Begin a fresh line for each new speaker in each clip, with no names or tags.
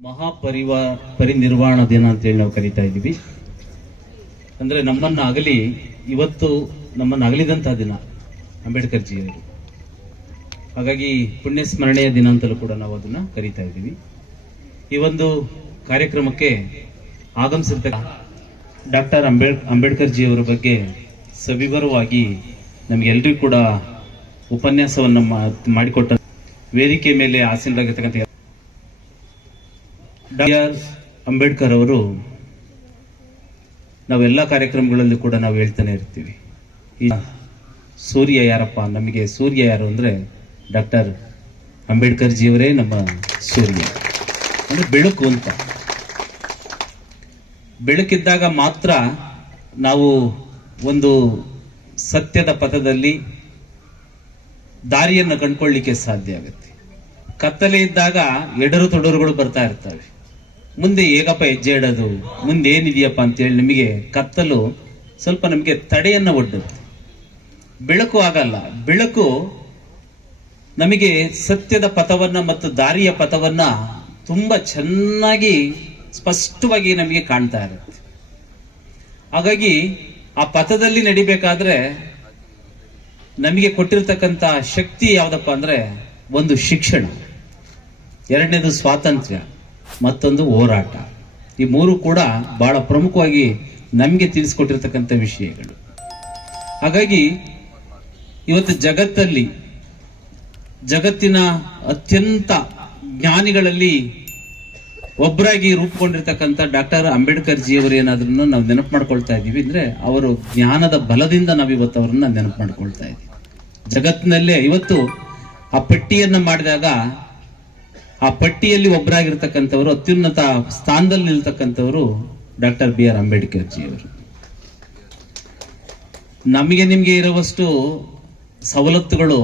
ಮಹಾಪರಿವ ಪರಿನಿರ್ವಾಣ ದಿನ ಅಂತೇಳಿ ನಾವು ಕರಿತಾ ಇದ್ದೀವಿ. ಅಂದ್ರೆ ನಮ್ಮನ್ನ ಅಗಲಿ ಇವತ್ತು ನಮ್ಮನ್ನ ಅಗಲಿದಂತಹ ದಿನ, ಅಂಬೇಡ್ಕರ್ ಜಿಯವರು. ಹಾಗಾಗಿ ಪುಣ್ಯ ಸ್ಮರಣೆಯ ದಿನ ಅಂತಲೂ ಕೂಡ ನಾವು ಅದನ್ನ ಕರಿತಾ ಇದ್ದೀವಿ. ಈ ಒಂದು ಕಾರ್ಯಕ್ರಮಕ್ಕೆ ಆಗಮಿಸಿರ್ತಕ್ಕ ಡಾಕ್ಟರ್ ಅಂಬೇಡ್, ಅಂಬೇಡ್ಕರ್ ಜಿಯವರ ಬಗ್ಗೆ ಸವಿವರವಾಗಿ ನಮಗೆಲ್ಲರಿಗೂ ಕೂಡ ಉಪನ್ಯಾಸವನ್ನು ಮಾಡಿಕೊಟ್ಟ ವೇದಿಕೆ ಮೇಲೆ ಆಸೀನರಾಗಿರ್ತಕ್ಕಂಥ ಆರ್. ಅಂಬೇಡ್ಕರ್ ಅವರು, ನಾವೆಲ್ಲ ಕಾರ್ಯಕ್ರಮಗಳಲ್ಲಿ ಕೂಡ ನಾವು ಹೇಳ್ತಾನೆ ಇರ್ತೀವಿ. ಈ ಸೂರ್ಯ ಯಾರಪ್ಪ, ನಮಗೆ ಸೂರ್ಯ ಯಾರು ಅಂದ್ರೆ ಡಾಕ್ಟರ್ ಅಂಬೇಡ್ಕರ್ ಜಿಯವರೇ ನಮ್ಮ ಸೂರ್ಯ. ಅಂದರೆ ಬೆಳಕು ಅಂತ. ಬೆಳಕಿದ್ದಾಗ ಮಾತ್ರ ನಾವು ಒಂದು ಸತ್ಯದ ಪಥದಲ್ಲಿ ದಾರಿಯನ್ನು ಕಂಡ್ಕೊಳ್ಳಿಕ್ಕೆ ಸಾಧ್ಯ ಆಗುತ್ತೆ. ಕತ್ತಲೆ ಇದ್ದಾಗ ಎಡರು ತೊಡರುಗಳು ಬರ್ತಾ ಇರ್ತವೆ. ಮುಂದೆ ಹೇಗಪ್ಪ ಹೆಜ್ಜೆ ಇಡೋದು ಮುಂದೆ ಏನಿದೆಯಪ್ಪ ಅಂತೇಳಿ ನಿಮಗೆ ಕತ್ತಲು ಸ್ವಲ್ಪ ನಮಗೆ ತಡೆಯನ್ನ ಒಡ್ಡುತ್ತೆ. ಬೆಳಕು ಆಗಲ್ಲ. ಬೆಳಕು ನಮಗೆ ಸತ್ಯದ ಪಥವನ್ನ ಮತ್ತು ದಾರಿಯ ಪಥವನ್ನ ತುಂಬಾ ಚೆನ್ನಾಗಿ ಸ್ಪಷ್ಟವಾಗಿ ನಮಗೆ ಕಾಣ್ತಾ ಇರುತ್ತೆ. ಹಾಗಾಗಿ ಆ ಪಥದಲ್ಲಿ ನಡಿಬೇಕಾದ್ರೆ ನಮಗೆ ಕೊಟ್ಟಿರ್ತಕ್ಕಂಥ ಶಕ್ತಿ ಯಾವುದಪ್ಪ ಅಂದ್ರೆ ಒಂದು ಶಿಕ್ಷಣ. ಎರಡನೇದು ಸ್ವಾತಂತ್ರ್ಯ. ಮತ್ತೊಂದು ಹೋರಾಟ. ಈ ಮೂರು ಕೂಡ ಬಹಳ ಪ್ರಮುಖವಾಗಿ ನಮಗೆ ತಿಳಿಸ್ಕೊಟ್ಟಿರ್ತಕ್ಕಂಥ ವಿಷಯಗಳು. ಹಾಗಾಗಿ ಇವತ್ತು ಜಗತ್ತಲ್ಲಿ, ಜಗತ್ತಿನ ಅತ್ಯಂತ ಜ್ಞಾನಿಗಳಲ್ಲಿ ಒಬ್ಬರಾಗಿ ರೂಪುಗೊಂಡಿರ್ತಕ್ಕಂಥ ಡಾಕ್ಟರ್ ಅಂಬೇಡ್ಕರ್ ಜಿಯವರು ಏನಾದ್ರೂ ನಾವು ನೆನಪು ಮಾಡ್ಕೊಳ್ತಾ ಇದ್ದೀವಿ ಅಂದ್ರೆ ಅವರು ಜ್ಞಾನದ ಬಲದಿಂದ ನಾವು ಇವತ್ತು ಅವರನ್ನ ನೆನಪು ಮಾಡ್ಕೊಳ್ತಾ ಇದ್ದೀವಿ. ಜಗತ್ತಿನಲ್ಲೇ ಇವತ್ತು ಆ ಪಟ್ಟಿಯನ್ನು ಮಾಡಿದಾಗ ಆ ಪಟ್ಟಿಯಲ್ಲಿ ಒಬ್ಬರಾಗಿರ್ತಕ್ಕಂಥವರು ಅತ್ಯುನ್ನತ ಸ್ಥಾನದಲ್ಲಿ ನಿಲ್ತಕ್ಕಂಥವರು ಡಾಕ್ಟರ್ ಬಿ ಆರ್ ಅಂಬೇಡ್ಕರ್ ಜಿಯವರು. ನಮಗೆ ನಿಮಗೆ ಇರುವಷ್ಟು ಸವಲತ್ತುಗಳು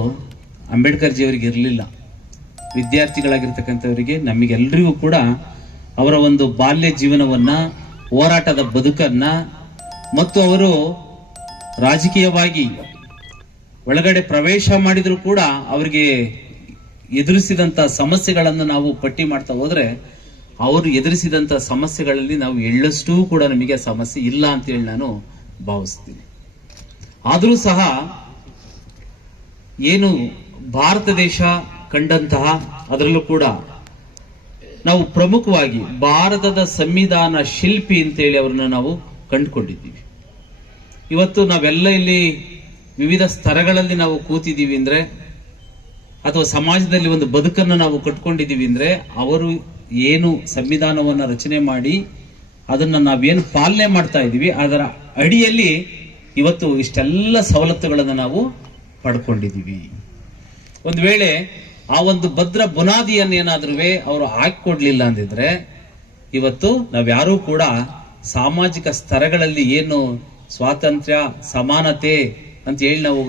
ಅಂಬೇಡ್ಕರ್ ಜಿಯವರಿಗೆ ಇರಲಿಲ್ಲ. ವಿದ್ಯಾರ್ಥಿಗಳಾಗಿರ್ತಕ್ಕಂಥವರಿಗೆ ನಮಗೆಲ್ಲರಿಗೂ ಕೂಡ ಅವರ ಒಂದು ಬಾಲ್ಯ ಜೀವನವನ್ನು, ಹೋರಾಟದ ಬದುಕನ್ನು ಮತ್ತು ಅವರು ರಾಜಕೀಯವಾಗಿ ಒಳಗಡೆ ಪ್ರವೇಶ ಮಾಡಿದರೂ ಕೂಡ ಅವರಿಗೆ ಎದುರಿಸಿದಂತ ಸಮಸ್ಯೆಗಳನ್ನು ನಾವು ಪಟ್ಟಿ ಮಾಡ್ತಾ ಹೋದ್ರೆ, ಅವರು ಎದುರಿಸಿದಂತ ಸಮಸ್ಯೆಗಳಲ್ಲಿ ನಾವು ಎಳ್ಳಷ್ಟೂ ಕೂಡ ನಮಗೆ ಸಮಸ್ಯೆ ಇಲ್ಲ ಅಂತೇಳಿ ನಾನು ಭಾವಿಸ್ತೀನಿ. ಆದರೂ ಸಹ ಏನು ಭಾರತ ದೇಶ ಕಂಡಂತಹ ಅದರಲ್ಲೂ ಕೂಡ ನಾವು ಪ್ರಮುಖವಾಗಿ ಭಾರತದ ಸಂವಿಧಾನ ಶಿಲ್ಪಿ ಅಂತೇಳಿ ಅವ್ರನ್ನ ನಾವು ಕಂಡುಕೊಂಡಿದ್ದೀವಿ. ಇವತ್ತು ನಾವೆಲ್ಲ ಇಲ್ಲಿ ವಿವಿಧ ಸ್ತರಗಳಲ್ಲಿ ನಾವು ಕೂತಿದ್ದೀವಿ ಅಂದ್ರೆ ಅಥವಾ ಸಮಾಜದಲ್ಲಿ ಒಂದು ಬದುಕನ್ನು ನಾವು ಕಟ್ಕೊಂಡಿದ್ದೀವಿ ಅಂದ್ರೆ ಅವರು ಏನು ಸಂವಿಧಾನವನ್ನು ರಚನೆ ಮಾಡಿ ಅದನ್ನು ನಾವೇನು ಪಾಲನೆ ಮಾಡ್ತಾ ಇದ್ದೀವಿ, ಅದರ ಅಡಿಯಲ್ಲಿ ಇವತ್ತು ಇಷ್ಟೆಲ್ಲ ಸವಲತ್ತುಗಳನ್ನು ನಾವು ಪಡ್ಕೊಂಡಿದ್ದೀವಿ. ಒಂದು ವೇಳೆ ಆ ಒಂದು ಭದ್ರ ಬುನಾದಿಯನ್ನೇನಾದ್ರೂ ಅವರು ಹಾಕಿಕೊಡ್ಲಿಲ್ಲ ಅಂದಿದ್ರೆ ಇವತ್ತು ನಾವ್ಯಾರೂ ಕೂಡ ಸಾಮಾಜಿಕ ಸ್ತರಗಳಲ್ಲಿ ಏನು ಸ್ವಾತಂತ್ರ್ಯ, ಸಮಾನತೆ ಅಂತ ಹೇಳಿ ನಾವು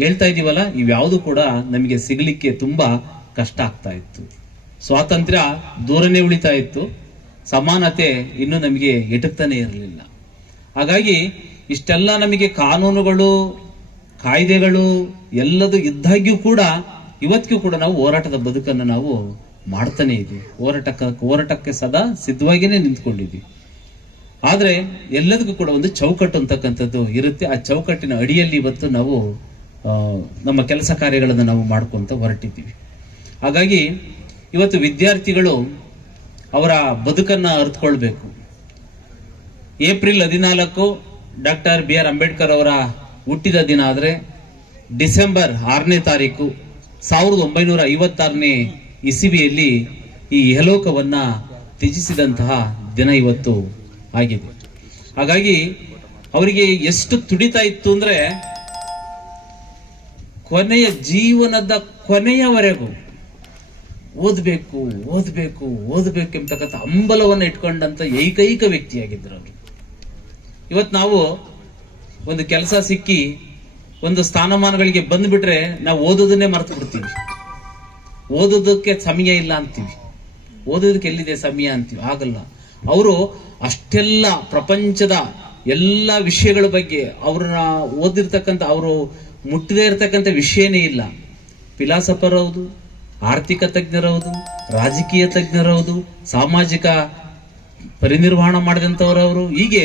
ಹೇಳ್ತಾ ಇದೀವಲ್ಲ, ಇವ್ಯಾವುದು ಕೂಡ ನಮಗೆ ಸಿಗಲಿಕ್ಕೆ ತುಂಬಾ ಕಷ್ಟ ಆಗ್ತಾ ಇತ್ತು. ಸ್ವಾತಂತ್ರ್ಯ ದೂರನೇ ಉಳಿತಾ ಇತ್ತು. ಸಮಾನತೆ ಇನ್ನೂ ನಮಗೆ ಎಟಕ್ತಾನೆ ಇರಲಿಲ್ಲ. ಹಾಗಾಗಿ ಇಷ್ಟೆಲ್ಲ ನಮಗೆ ಕಾನೂನುಗಳು, ಕಾಯ್ದೆಗಳು ಎಲ್ಲದೂ ಇದ್ದಾಗ್ಯೂ ಕೂಡ ಇವತ್ತಿಗೂ ಕೂಡ ನಾವು ಹೋರಾಟದ ಬದುಕನ್ನು ನಾವು ಮಾಡ್ತಾನೆ ಇದ್ದೀವಿ ಹೋರಾಟಕ್ಕೆ ಹೋರಾಟಕ್ಕೆ ಸದಾ ಸಿದ್ಧವಾಗಿಯೇ ನಿಂತ್ಕೊಂಡಿದ್ವಿ. ಆದ್ರೆ ಎಲ್ಲದಕ್ಕೂ ಕೂಡ ಒಂದು ಚೌಕಟ್ಟು ಅಂತಕ್ಕಂಥದ್ದು ಇರುತ್ತೆ. ಆ ಚೌಕಟ್ಟಿನ ಅಡಿಯಲ್ಲಿ ಇವತ್ತು ನಾವು ನಮ್ಮ ಕೆಲಸ ಕಾರ್ಯಗಳನ್ನು ನಾವು ಮಾಡ್ಕೊಂತ ಹೊರಟಿದ್ದೀವಿ. ಹಾಗಾಗಿ ಇವತ್ತು ವಿದ್ಯಾರ್ಥಿಗಳು ಅವರ ಬದುಕನ್ನ ಅರ್ಥಕೊಳ್ಬೇಕು ಏಪ್ರಿಲ್ ಹದಿನಾಲ್ಕು, ಡಾಕ್ಟರ್ ಬಿ ಆರ್ ಅಂಬೇಡ್ಕರ್ ಅವರ ಹುಟ್ಟಿದ ದಿನ ಆದ್ರೆ ಡಿಸೆಂಬರ್ ಆರನೇ ತಾರೀಕು, ಸಾವಿರದ ಒಂಬೈನೂರ ಐವತ್ತಾರನೇ ಇಸಿಬಿಯಲ್ಲಿ ಈ ಇಹಲೋಕವನ್ನ ತ್ಯಜಿಸಿದಂತಹ ದಿನ ಇವತ್ತು. ಆಗಿದೆ. ಹಾಗಾಗಿ ಅವರಿಗೆ ಎಷ್ಟು ತುಡಿತಾ ಇತ್ತು ಅಂದ್ರೆ ಕೊನೆಯ ಜೀವನದ ಕೊನೆಯವರೆಗೂ ಓದ್ಬೇಕು ಓದ್ಬೇಕು ಓದ್ಬೇಕು ಎಂಬತಕ್ಕಂಥ ಹಂಬಲವನ್ನ ಇಟ್ಕೊಂಡಂತ ಏಕೈಕ ವ್ಯಕ್ತಿಯಾಗಿದ್ರು ಅವರು. ಇವತ್ ನಾವು ಒಂದು ಕೆಲಸ ಸಿಕ್ಕಿ ಒಂದು ಸ್ಥಾನಮಾನಗಳಿಗೆ ಬಂದ್ಬಿಟ್ರೆ ನಾವು ಓದೋದನ್ನೇ ಮರೆತು ಬಿಡ್ತೀವಿ ಓದೋದಕ್ಕೆ ಸಮಯ ಇಲ್ಲ ಅಂತೀವಿ. ಓದೋದಕ್ಕೆ ಎಲ್ಲಿದೆ ಸಮಯ ಅಂತೀವಿ. ಆಗಲ್ಲ. ಅವರು ಅಷ್ಟೆಲ್ಲ ಪ್ರಪಂಚದ ಎಲ್ಲ ವಿಷಯಗಳ ಬಗ್ಗೆ ಅವ್ರನ್ನ ಓದಿರ್ತಕ್ಕಂಥ, ಅವರು ಮುಟ್ಟದೇ ಇರತಕ್ಕಂಥ ವಿಷಯನೇ ಇಲ್ಲ. ಫಿಲಾಸಫರ್ ಹೌದು, ಆರ್ಥಿಕ ತಜ್ಞರೌದು ರಾಜಕೀಯ ತಜ್ಞರೌದು ಸಾಮಾಜಿಕ ಪರಿನಿರ್ವಹಣ ಮಾಡಿದಂಥವರವರು ಹೀಗೆ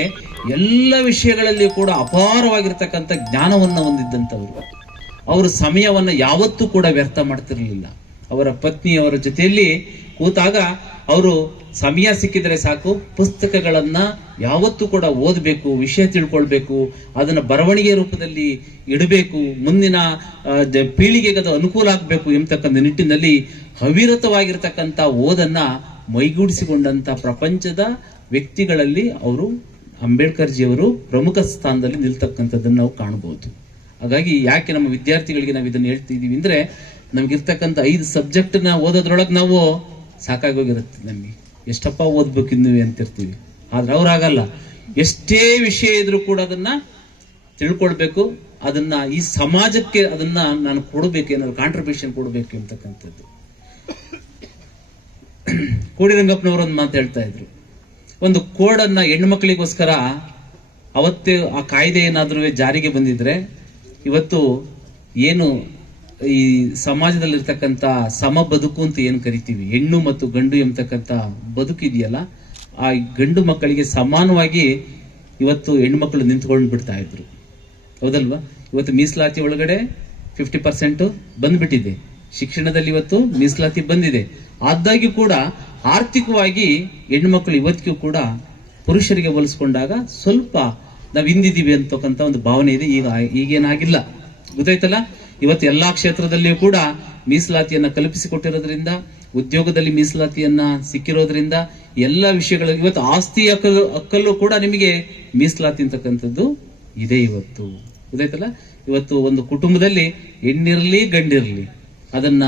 ಎಲ್ಲ ವಿಷಯಗಳಲ್ಲಿ ಕೂಡ ಅಪಾರವಾಗಿರ್ತಕ್ಕಂಥ ಜ್ಞಾನವನ್ನು ಹೊಂದಿದ್ದಂಥವರು. ಅವರು ಸಮಯವನ್ನು ಯಾವತ್ತೂ ಕೂಡ ವ್ಯರ್ಥ ಮಾಡ್ತಿರ್ಲಿಲ್ಲ. ಅವರ ಪತ್ನಿಯವರ ಜೊತೆಯಲ್ಲಿ ಕೂತಾಗ ಅವರು ಸಮಯ ಸಿಕ್ಕಿದರೆ ಸಾಕು, ಪುಸ್ತಕಗಳನ್ನ ಯಾವತ್ತೂ ಕೂಡ ಓದಬೇಕು, ವಿಷಯ ತಿಳ್ಕೊಳ್ಬೇಕು, ಅದನ್ನ ಬರವಣಿಗೆ ರೂಪದಲ್ಲಿ ಇಡಬೇಕು, ಮುಂದಿನ ಪೀಳಿಗೆಗೆ ಅನುಕೂಲ ಆಗಬೇಕು ಎಂಬತಕ್ಕಂಥ ನಿಟ್ಟಿನಲ್ಲಿ ಅವಿರತವಾಗಿರ್ತಕ್ಕಂಥ ಓದನ್ನ ಮೈಗೂಡಿಸಿಕೊಂಡಂತ ಪ್ರಪಂಚದ ವ್ಯಕ್ತಿಗಳಲ್ಲಿ ಅವರು ಅಂಬೇಡ್ಕರ್ ಜಿಯವರು ಪ್ರಮುಖ ಸ್ಥಾನದಲ್ಲಿ ನಿಲ್ತಕ್ಕಂಥದ್ದನ್ನು ನಾವು ಕಾಣಬಹುದು. ಹಾಗಾಗಿ ಯಾಕೆ ನಮ್ಮ ವಿದ್ಯಾರ್ಥಿಗಳಿಗೆ ನಾವು ಇದನ್ನು ಹೇಳ್ತಿದೀವಿ ಅಂದ್ರೆ ನಮ್ಗಿರ್ತಕ್ಕಂಥ ಐದು ಸಬ್ಜೆಕ್ಟ್ನ ಓದೋದ್ರೊಳಗೆ ನಾವು ಸಾಕಾಗೋಗಿರುತ್ತೆ ನಮಗೆ. ಎಷ್ಟಪ್ಪ ಓದ್ಬೇಕು ಇನ್ನು ಅಂತಿರ್ತೀವಿ. ಆದ್ರೆ ಅವ್ರಾಗಲ್ಲ ಎಷ್ಟೇ ವಿಷಯ ಇದ್ರೂ ಕೂಡ ಅದನ್ನ ತಿಳ್ಕೊಳ್ಬೇಕು. ಅದನ್ನ ಈ ಸಮಾಜಕ್ಕೆ ಅದನ್ನ ನಾನು ಕೊಡಬೇಕು, ಏನಾದ್ರು ಕಾಂಟ್ರಿಬ್ಯೂಷನ್ ಕೊಡಬೇಕು ಅಂತಕ್ಕಂಥದ್ದು. ಕೋಡಿರಂಗಪ್ಪನವರು ಒಂದು ಮಾತು ಹೇಳ್ತಾ ಇದ್ರು. ಒಂದು ಕೋಡನ್ನ ಹೆಣ್ಮಕ್ಳಿಗೋಸ್ಕರ ಅವತ್ತೇ ಆ ಕಾಯ್ದೆ ಏನಾದ್ರೂ ಜಾರಿಗೆ ಬಂದಿದ್ರೆ ಇವತ್ತು ಏನು ಈ ಸಮಾಜದಲ್ಲಿರ್ತಕ್ಕಂಥ ಸಮ ಬದುಕು ಅಂತ ಏನು ಕರಿತೀವಿ? ಹೆಣ್ಣು ಮತ್ತು ಗಂಡು ಎಂಬತಕ್ಕಂಥ ಬದುಕಿದೆಯಲ್ಲ ಆ ಗಂಡು ಮಕ್ಕಳಿಗೆ ಸಮಾನವಾಗಿ ಇವತ್ತು ಹೆಣ್ಮಕ್ಳು ನಿಂತ್ಕೊಂಡು ಬಿಡ್ತಾ ಇದ್ರು. ಹೌದಲ್ವಾ? ಇವತ್ತು ಮೀಸಲಾತಿ ಒಳಗಡೆ ಫಿಫ್ಟಿ ಪರ್ಸೆಂಟ್ ಬಂದ್ಬಿಟ್ಟಿದೆ. ಶಿಕ್ಷಣದಲ್ಲಿ ಇವತ್ತು ಮೀಸಲಾತಿ ಬಂದಿದೆ. ಆದಾಗ್ಯೂ ಕೂಡ ಆರ್ಥಿಕವಾಗಿ ಹೆಣ್ಣು ಮಕ್ಕಳು ಇವತ್ತಿಗೂ ಕೂಡ ಪುರುಷರಿಗೆ ಹೋಲಿಸ್ಕೊಂಡಾಗ ಸ್ವಲ್ಪ ನಾವು ಹಿಂದಿದ್ದೀವಿ ಅಂತಕ್ಕಂಥ ಒಂದು ಭಾವನೆ ಇದೆ. ಈಗ, ಈಗೇನಾಗಿಲ್ಲ. ಗೊತ್ತಾಯ್ತಲ್ಲ? ಇವತ್ತು ಎಲ್ಲಾ ಕ್ಷೇತ್ರದಲ್ಲಿಯೂ ಕೂಡ ಮೀಸಲಾತಿಯನ್ನ ಕಲ್ಪಿಸಿಕೊಟ್ಟಿರೋದ್ರಿಂದ ಉದ್ಯೋಗದಲ್ಲಿ ಮೀಸಲಾತಿಯನ್ನ ಸಿಕ್ಕಿರೋದ್ರಿಂದ ಎಲ್ಲ ವಿಷಯಗಳು, ಇವತ್ತು ಆಸ್ತಿ ಹಕ್ಕಲು ಹಕ್ಕಲ್ಲೂ ಕೂಡ ನಿಮಗೆ ಮೀಸಲಾತಿ ಅಂತಕ್ಕಂಥದ್ದು ಇದೆ ಇವತ್ತು. ಗೊತ್ತಾಯ್ತಲ್ಲ? ಇವತ್ತು ಒಂದು ಕುಟುಂಬದಲ್ಲಿ ಹೆಣ್ಣಿರ್ಲಿ ಗಂಡಿರ್ಲಿ, ಅದನ್ನ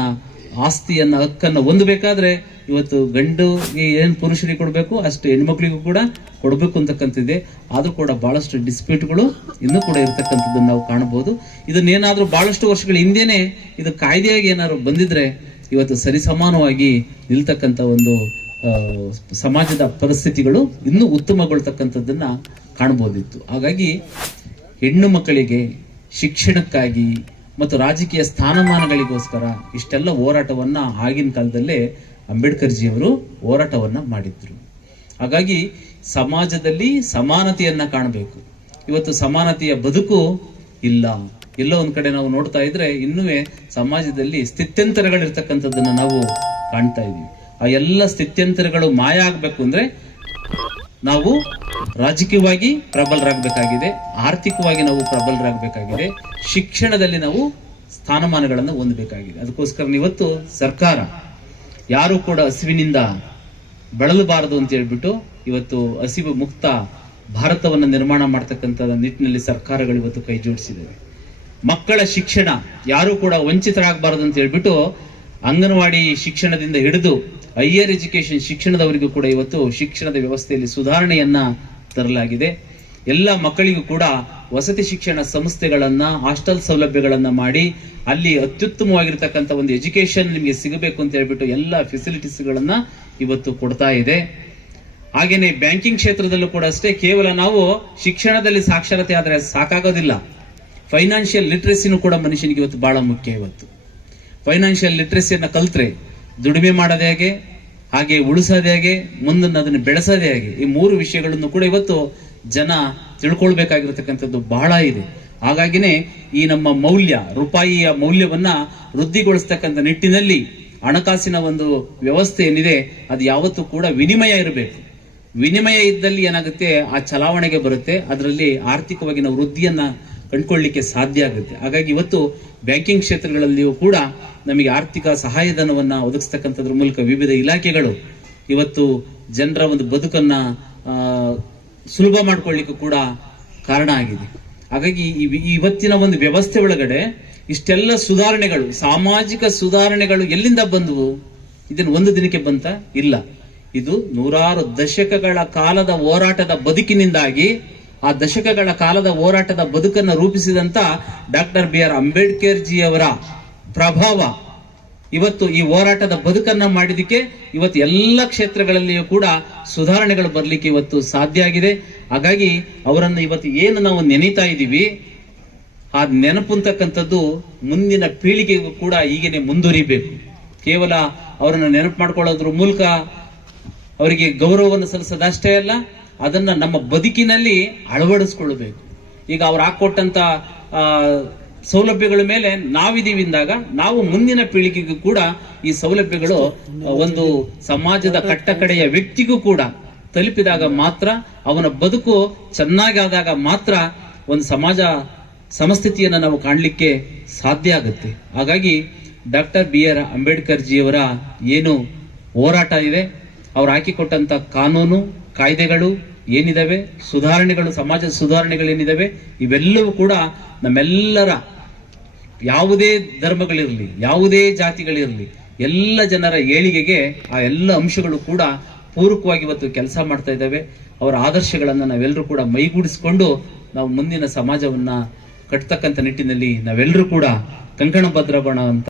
ಆಸ್ತಿಯನ್ನ, ಹಕ್ಕನ್ನು ಹೊಂದಬೇಕಾದ್ರೆ ಇವತ್ತು ಗಂಡು ಏನು ಪುರುಷರಿಗೆ ಕೊಡಬೇಕು, ಅಷ್ಟು ಹೆಣ್ಮಕ್ಳಿಗೂ ಕೂಡ ಕೊಡಬೇಕು ಅಂತಕ್ಕಂಥದ್ದಿದೆ ಆದರೂ ಕೂಡ ಭಾಳಷ್ಟು ಡಿಸ್ಪ್ಯೂಟ್ಗಳು ಇನ್ನೂ ಕೂಡ ಇರತಕ್ಕಂಥದ್ದನ್ನು ನಾವು ಕಾಣಬಹುದು. ಇದನ್ನೇನಾದರೂ ಭಾಳಷ್ಟು ವರ್ಷಗಳ ಹಿಂದೆಯೇ ಇದು ಕಾಯ್ದೆಯಾಗಿ ಏನಾದ್ರು ಬಂದಿದ್ರೆ ಇವತ್ತು ಸರಿಸಮಾನವಾಗಿ ನಿಲ್ತಕ್ಕಂಥ ಒಂದು ಸಮಾಜದ ಪರಿಸ್ಥಿತಿಗಳು ಇನ್ನೂ ಉತ್ತಮಗೊಳ್ತಕ್ಕಂಥದ್ದನ್ನು ಕಾಣ್ಬೋದಿತ್ತು ಹಾಗಾಗಿ ಹೆಣ್ಣು ಮಕ್ಕಳಿಗೆ ಶಿಕ್ಷಣಕ್ಕಾಗಿ ಮತ್ತು ರಾಜಕೀಯ ಸ್ಥಾನಮಾನಗಳಿಗೋಸ್ಕರ ಇಷ್ಟೆಲ್ಲ ಹೋರಾಟವನ್ನ ಆಗಿನ ಕಾಲದಲ್ಲೇ ಅಂಬೇಡ್ಕರ್ ಜಿಯವರು ಹೋರಾಟವನ್ನ ಮಾಡಿದ್ರು. ಹಾಗಾಗಿ ಸಮಾಜದಲ್ಲಿ ಸಮಾನತೆಯನ್ನ ಕಾಣಬೇಕು. ಇವತ್ತು ಸಮಾನತೆಯ ಬದುಕು ಇಲ್ಲ. ಎಲ್ಲೋ ಒಂದ್ ಕಡೆ ನಾವು ನೋಡ್ತಾ ಇದ್ರೆ ಇನ್ನೂ ಸಮಾಜದಲ್ಲಿ ಸ್ಥಿತ್ಯಂತರಗಳಿರ್ತಕ್ಕಂಥದ್ದನ್ನ ನಾವು ಕಾಣ್ತಾ ಇದೀವಿ. ಆ ಎಲ್ಲ ಸ್ಥಿತ್ಯಂತರಗಳು ಮಾಯ ಆಗ್ಬೇಕು ಅಂದ್ರೆ ನಾವು ರಾಜಕೀಯವಾಗಿ ಪ್ರಬಲರಾಗಬೇಕಾಗಿದೆ, ಆರ್ಥಿಕವಾಗಿ ನಾವು ಪ್ರಬಲರಾಗಬೇಕಾಗಿದೆ, ಶಿಕ್ಷಣದಲ್ಲಿ ನಾವು ಸ್ಥಾನಮಾನಗಳನ್ನು ಹೊಂದಬೇಕಾಗಿದೆ. ಅದಕ್ಕೋಸ್ಕರ ಇವತ್ತು ಸರ್ಕಾರ ಯಾರು ಕೂಡ ಹಸಿವಿನಿಂದ ಬಳಲಬಾರದು ಅಂತ ಹೇಳ್ಬಿಟ್ಟು ಇವತ್ತು ಹಸಿವು ಮುಕ್ತ ಭಾರತವನ್ನು ನಿರ್ಮಾಣ ಮಾಡ್ತಕ್ಕಂಥ ನಿಟ್ಟಿನಲ್ಲಿ ಸರ್ಕಾರಗಳು ಇವತ್ತು ಕೈ ಜೋಡಿಸಿದೆ ಮಕ್ಕಳ ಶಿಕ್ಷಣ ಯಾರು ಕೂಡ ವಂಚಿತರಾಗಬಾರದು ಅಂತ ಹೇಳ್ಬಿಟ್ಟು ಅಂಗನವಾಡಿ ಶಿಕ್ಷಣದಿಂದ ಹಿಡಿದು ಹೈಯರ್ ಎಜುಕೇಶನ್ ಶಿಕ್ಷಣದವರಿಗೂ ಕೂಡ ಇವತ್ತು ಶಿಕ್ಷಣದ ವ್ಯವಸ್ಥೆಯಲ್ಲಿ ಸುಧಾರಣೆಯನ್ನ ತರಲಾಗಿದೆ. ಎಲ್ಲ ಮಕ್ಕಳಿಗೂ ಕೂಡ ವಸತಿ ಶಿಕ್ಷಣ ಸಂಸ್ಥೆಗಳನ್ನ ಹಾಸ್ಟೆಲ್ ಸೌಲಭ್ಯಗಳನ್ನ ಮಾಡಿ ಅಲ್ಲಿ ಅತ್ಯುತ್ತಮವಾಗಿರ್ತಕ್ಕಂಥ ಒಂದು ಎಜುಕೇಶನ್ ನಿಮಗೆ ಸಿಗಬೇಕು ಅಂತ ಹೇಳ್ಬಿಟ್ಟು ಎಲ್ಲ ಫೆಸಿಲಿಟೀಸ್ಗಳನ್ನ ಇವತ್ತು ಕೊಡ್ತಾ ಇದೆ. ಹಾಗೇನೆ ಬ್ಯಾಂಕಿಂಗ್ ಕ್ಷೇತ್ರದಲ್ಲೂ ಕೂಡ ಅಷ್ಟೇ, ಕೇವಲ ನಾವು ಶಿಕ್ಷಣದಲ್ಲಿ ಸಾಕ್ಷರತೆ ಆದರೆ ಸಾಕಾಗೋದಿಲ್ಲ. ಫೈನಾನ್ಷಿಯಲ್ ಲಿಟ್ರಸಿನೂ ಕೂಡ ಮನುಷ್ಯನಿಗೆ ಇವತ್ತು ಬಹಳ ಮುಖ್ಯ ಇವತ್ತು. ಫೈನಾನ್ಷಿಯಲ್ ಲಿಟ್ರಸಿಯನ್ನು ಕಲ್ತ್ರೆ ದುಡಿಮೆ ಮಾಡೋದೇ ಹೇಗೆ, ಹಾಗೆ ಉಳಿಸೋದೇ ಹೇಗೆ, ಮುಂದನ್ನು ಅದನ್ನು ಬೆಳೆಸೋದೇ ಹೇಗೆ, ಈ ಮೂರು ವಿಷಯಗಳನ್ನು ಕೂಡ ಇವತ್ತು ಜನ ತಿಳ್ಕೊಳ್ಬೇಕಾಗಿರತಕ್ಕಂಥದ್ದು ಬಹಳ ಇದೆ. ಹಾಗಾಗಿನೇ ಈ ನಮ್ಮ ಮೌಲ್ಯ, ರೂಪಾಯಿಯ ಮೌಲ್ಯವನ್ನು ವೃದ್ಧಿಗೊಳಿಸ್ತಕ್ಕಂಥ ನಿಟ್ಟಿನಲ್ಲಿ ಹಣಕಾಸಿನ ಒಂದು ವ್ಯವಸ್ಥೆ ಏನಿದೆ, ಅದು ಯಾವತ್ತೂ ಕೂಡ ವಿನಿಮಯ ಇರಬೇಕು. ವಿನಿಮಯ ಇದ್ದಲ್ಲಿ ಏನಾಗುತ್ತೆ, ಆ ಚಲಾವಣೆಗೆ ಬರುತ್ತೆ, ಅದರಲ್ಲಿ ಆರ್ಥಿಕವಾಗಿ ನಾವು ವೃದ್ಧಿಯನ್ನ ಕಂಡುಕೊಳ್ಳಿಕ್ಕೆ ಸಾಧ್ಯ ಆಗುತ್ತೆ. ಹಾಗಾಗಿ ಇವತ್ತು ಬ್ಯಾಂಕಿಂಗ್ ಕ್ಷೇತ್ರಗಳಲ್ಲಿಯೂ ಕೂಡ ನಮಗೆ ಆರ್ಥಿಕ ಸಹಾಯಧನವನ್ನು ಒದಗಿಸ್ತಕ್ಕಂಥದ್ರ ಮೂಲಕ ವಿವಿಧ ಇಲಾಖೆಗಳು ಇವತ್ತು ಜನರ ಒಂದು ಬದುಕನ್ನ ಸುಲಭ ಮಾಡ್ಕೊಳ್ಳಿಕ್ಕೂ ಕೂಡ ಕಾರಣ ಆಗಿದೆ. ಹಾಗಾಗಿ ಇವತ್ತಿನ ಒಂದು ವ್ಯವಸ್ಥೆ ಒಳಗಡೆ ಇಷ್ಟೆಲ್ಲ ಸುಧಾರಣೆಗಳು, ಸಾಮಾಜಿಕ ಸುಧಾರಣೆಗಳು ಎಲ್ಲಿಂದ ಬಂದವು? ಇದನ್ನು ಒಂದು ದಿನಕ್ಕೆ ಬಂತ? ಇಲ್ಲ. ಇದು ನೂರಾರು ದಶಕಗಳ ಕಾಲದ ಹೋರಾಟದ ಬದುಕಿನಿಂದಾಗಿ ಆ ದಶಕಗಳ ಕಾಲದ ಹೋರಾಟದ ಬದುಕನ್ನು ರೂಪಿಸಿದಂತ doctor B R Ambedkar ji ಅವರ ಪ್ರಭಾವ. ಇವತ್ತು ಈ ಹೋರಾಟದ ಬದುಕನ್ನ ಮಾಡಿದಕ್ಕೆ ಇವತ್ತು ಎಲ್ಲ ಕ್ಷೇತ್ರಗಳಲ್ಲಿಯೂ ಕೂಡ ಸುಧಾರಣೆಗಳು ಬರಲಿಕ್ಕೆ ಇವತ್ತು ಸಾಧ್ಯ ಆಗಿದೆ. ಹಾಗಾಗಿ ಅವರನ್ನು ಇವತ್ತು ಏನು ನಾವು ನೆನೀತಾ ಇದ್ದೀವಿ, ಆ ನೆನಪು ಅಂತಕ್ಕಂಥದ್ದು ಮುಂದಿನ ಪೀಳಿಗೆಗೂ ಕೂಡ ಹೀಗೇನೆ ಮುಂದುವರಿಬೇಕು. ಕೇವಲ ಅವರನ್ನು ನೆನಪು ಮಾಡ್ಕೊಳ್ಳೋದ್ರ ಮೂಲಕ ಅವರಿಗೆ ಗೌರವವನ್ನು ಸಲ್ಲಿಸೋದಷ್ಟೇ ಅಲ್ಲ ಅದನ್ನ ನಮ್ಮ ಬದುಕಿನಲ್ಲಿ ಅಳವಡಿಸ್ಕೊಳ್ಬೇಕು ಈಗ ಅವ್ರು ಹಾಕೊಟ್ಟಂತ ಸೌಲಭ್ಯಗಳ ಮೇಲೆ ನಾವಿದೀವಿ ಅಂದಾಗ, ನಾವು ಮುಂದಿನ ಪೀಳಿಗೆಗೂ ಕೂಡ ಈ ಸೌಲಭ್ಯಗಳು ಒಂದು ಸಮಾಜದ ಕಟ್ಟ ಕಡೆಯ ವ್ಯಕ್ತಿಗೂ ಕೂಡ ತಲುಪಿದಾಗ ಮಾತ್ರ, ಅವನ ಬದುಕು ಚೆನ್ನಾಗಿ ಆದಾಗ ಮಾತ್ರ ಒಂದು ಸಮಾಜ ಸಮಸ್ಥಿತಿಯನ್ನು ನಾವು ಕಾಣಲಿಕ್ಕೆ ಸಾಧ್ಯ ಆಗುತ್ತೆ. ಹಾಗಾಗಿ ಡಾಕ್ಟರ್ ಬಿ ಆರ್ ಅಂಬೇಡ್ಕರ್ ಜಿಯವರ ಏನು ಹೋರಾಟ ಇದೆ, ಅವ್ರು ಹಾಕಿಕೊಟ್ಟಂತ ಕಾನೂನು, ಕಾಯ್ದೆಗಳು ಏನಿದಾವೆ? ಸುಧಾರಣೆಗಳು, ಸಮಾಜದ ಸುಧಾರಣೆಗಳೇನಿದಾವೆ? ಇವೆಲ್ಲವೂ ಕೂಡ ನಮ್ಮೆಲ್ಲರ ಯಾವುದೇ ಧರ್ಮಗಳಿರಲಿ, ಯಾವುದೇ ಜಾತಿಗಳಿರಲಿ, ಎಲ್ಲ ಜನರ ಏಳಿಗೆಗೆ ಆ ಎಲ್ಲ ಅಂಶಗಳು ಕೂಡ ಪೂರಕವಾಗಿ ಇವತ್ತು ಕೆಲಸ ಮಾಡ್ತಾ ಇದ್ದಾವೆ ಅವರ ಆದರ್ಶಗಳನ್ನು ನಾವೆಲ್ಲರೂ ಕೂಡ ಮೈಗೂಡಿಸಿಕೊಂಡು ನಾವು ಮುಂದಿನ ಸಮಾಜವನ್ನ ಕಟ್ತಕ್ಕಂಥ ನಿಟ್ಟಿನಲ್ಲಿ ನಾವೆಲ್ಲರೂ ಕೂಡ ಕಂಕಣ ಭದ್ರಗೋಣ ಅಂತ